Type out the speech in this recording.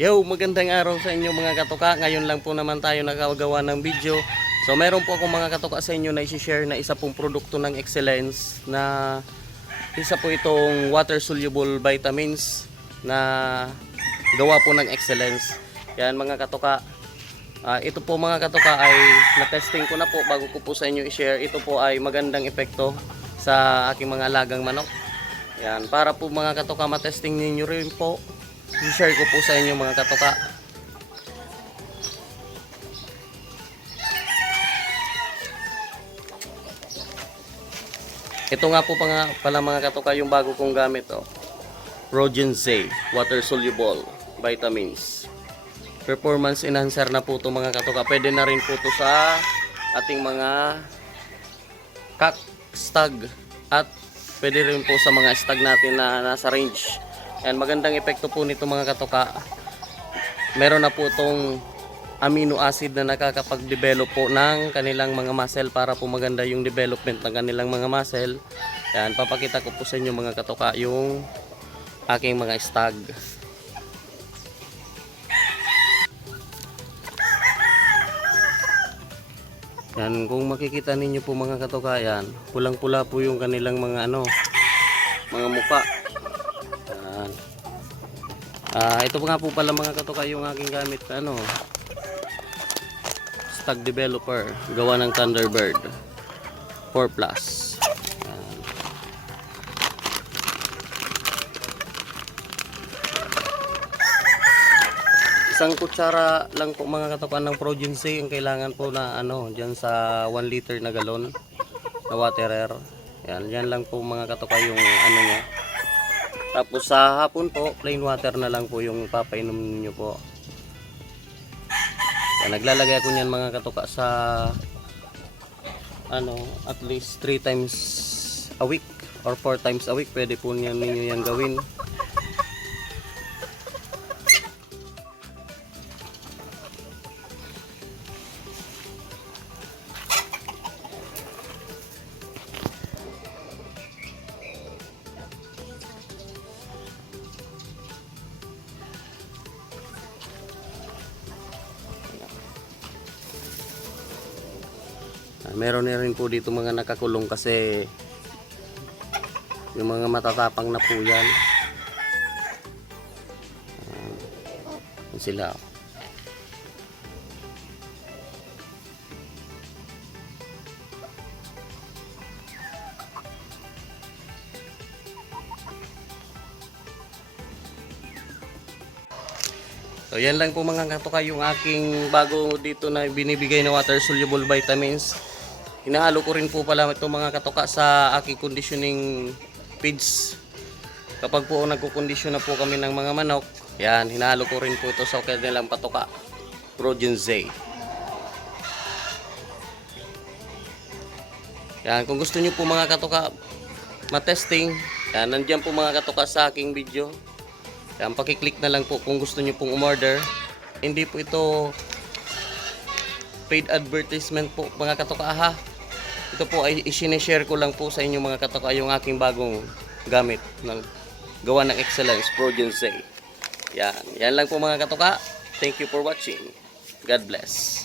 Yo, magandang araw sa inyo mga katoka. Ngayon lang po naman tayo nakagawa ng video. So meron po akong mga katoka sa inyo na isi-share na isa pong produkto ng Excellence na isa po itong water soluble vitamins na gawa po ng Excellence. Yan mga katoka. Ah, ito po mga katoka ay na-testing ko na po bago ko po sa inyo i-share. Ito po ay magandang epekto sa aking mga alagang manok. Yan, para po mga katoka matesting ninyo rin po. I-share ko po sa inyo mga katoka. Ito nga po pa nga, pala mga katoka yung bago kong gamit oh. Rogen Z, water soluble vitamins. Performance enhancer na po to mga katoka. Pwede na rin po to sa ating mga kak stag at pwede rin po sa mga stag natin na nasa range. Yan, magandang epekto po nito mga katoka. Meron na po itong amino acid na nakakapag-develop po ng kanilang mga muscle para po maganda yung development ng kanilang mga muscle. Yan, papakita ko po sa inyo mga katoka yung aking mga stag. Yan, kung makikita ninyo po mga katoka yan, pulang-pula po yung kanilang mga ano, mga muka. Yan. Ah, ito pa nga po pala mga katoka yung aking gamit na ano, Stag Developer, gawa ng Thunderbird 4 Plus. Yan. Isang kutsara lang po mga katokan ng Progency ang kailangan po na ano, diyan sa 1 liter na galon na waterer. Yan, yan lang po mga katoka yung ano niya. Tapos sa hapon po, plain water na lang po yung papainom niyo po. Yan, naglalagay ako niyan mga katoka sa ano, at least 3 times a week or 4 times a week. Pwede po niyan ninyo yan gawin. Ah, meron na rin po dito mga nakakulong kasi yung mga matatapang na po yan. Yun sila. So yan lang po mga katoka yung aking bago dito na binibigay na water soluble vitamins. Hinahalo ko rin po pala ito mga katoka sa aking conditioning feeds. Kapag po nagkukondisyon na po kami ng mga manok, yan, hinahalo ko rin po ito sa kanilang patoka. Progen Z. Yan, kung gusto niyo po mga katoka matesting, yan, nandiyan po mga katoka sa aking video. Yan, pakiclick na lang po kung gusto niyo pong umorder. Hindi po ito paid advertisement po mga katoka ha. Ito po ay isineshare ko lang po sa inyo mga katoka yung aking bagong gamit ng gawa ng Excellence Progen Z. Yan, yan lang po mga katoka. Thank you for watching. God bless.